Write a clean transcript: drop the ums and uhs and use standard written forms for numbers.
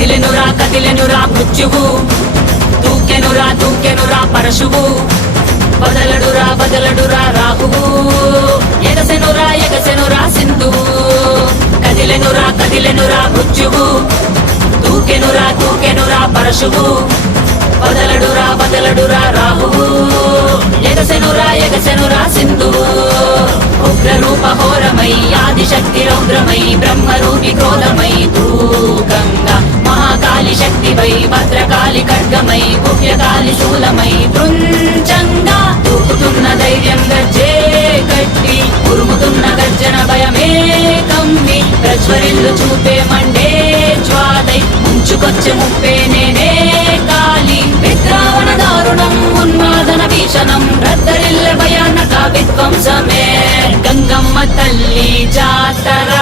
కదిలెనురా మృత్యువు, దూకెనురా పరశువు, బదలడురా రాహువు, ఎగసెనురా సింధువు. కదిలెనురా మృత్యువు, దూకెనురా పరశువు, బదలడురా రాహువు, ఎగసెనురా సింధువు. ఉగ్రరూప ఘోరమై ఆదిశక్తి రౌద్రమై బ్రహ్మరూపి క్రోధమై దూకంగా మహాకాళి శక్తివై భద్రకాళి ఖడ్గమై గుహ్యకాళి శూలమై కృంచంగా దూకుతున్న ధైర్యం గర్జే కట్టి ఉరుముతున్న గర్జన భయమే కమ్మి ప్రజ్వరిల్లు చూపే మండే జ్వాలై ముంచుకొచ్చే ముప్పే నేనే కాళి. విద్రావణ దారుణం ఉన్మాదన భీషణం రద్దరిల్లె భయానక విధ్వంసమే గంగమ్మ తల్లి జాతర.